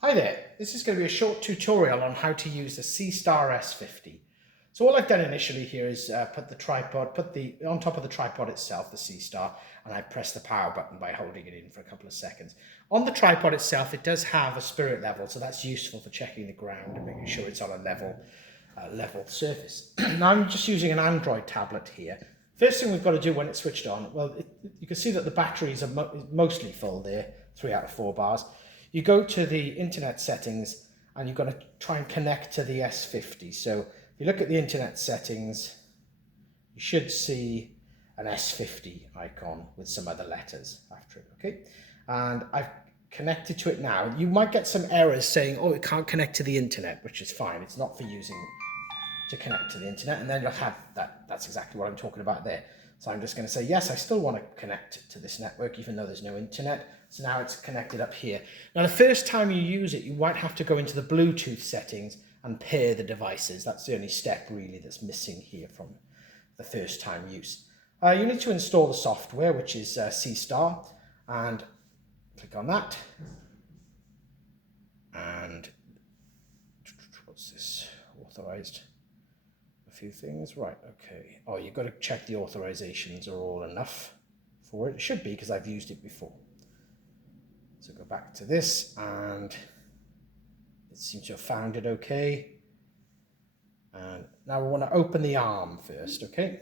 Hi there, this is going to be a short tutorial on how to use the SeeStar S50. So all I've done initially here is put on top of the tripod itself, the SeeStar, and I press the power button by holding it in for a couple of seconds. On the tripod itself, it does have a spirit level, so that's useful for checking the ground and making sure it's on a level surface. Now I'm just using an Android tablet here. First thing we've got to do when it's switched on, well, you can see that the batteries are mostly full there, 3 out of 4 bars. You go to the internet settings and you've got to try and connect to the S50. So if you look at the internet settings, you should see an S50 icon with some other letters after it, okay? And I've connected to it now. You might get some errors saying, oh, it can't connect to the internet, which is fine. It's not for using to connect to the internet, and then you'll have that. That's exactly what I'm talking about there. So I'm just going to say, yes, I still want to connect to this network, even though there's no internet. So now it's connected up here. Now, the first time you use it, you might have to go into the Bluetooth settings and pair the devices. That's the only step really that's missing here from the first time use. You need to install the software, which is SeeStar, and click on that. And what's this? Authorized. Few things, right? Okay. Oh, you've got to check the authorizations are all enough for it. It should be, because I've used it before. So go back to this, and it seems to have found it okay. And now we want to open the arm first, okay?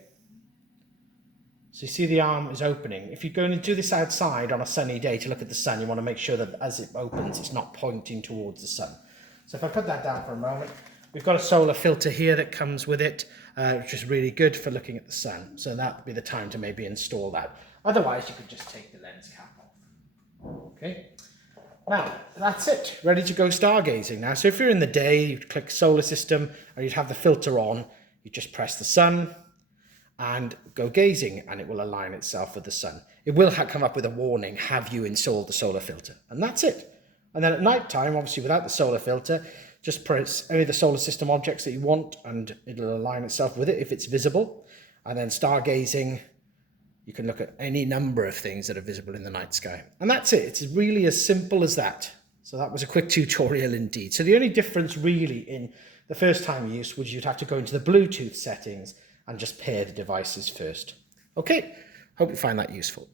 So you see the arm is opening. If you're going to do this outside on a sunny day to look at the sun, you want to make sure that as it opens, it's not pointing towards the sun. So if I put that down for a moment, we've got a solar filter here that comes with it, which is really good for looking at the sun. So that would be the time to maybe install that. Otherwise, you could just take the lens cap off. Okay. Now, that's it. Ready to go stargazing now. So if you're in the day, you'd click solar system, or you'd have the filter on. You just press the sun and go gazing, and it will align itself with the sun. It will come up with a warning, have you installed the solar filter? And that's it. And then at night time, obviously without the solar filter, just press any of the solar system objects that you want and it'll align itself with it if it's visible. And then stargazing, you can look at any number of things that are visible in the night sky. And that's it. It's really as simple as that. So that was a quick tutorial indeed. So the only difference really in the first time use was you'd have to go into the Bluetooth settings and just pair the devices first. Okay, hope you find that useful.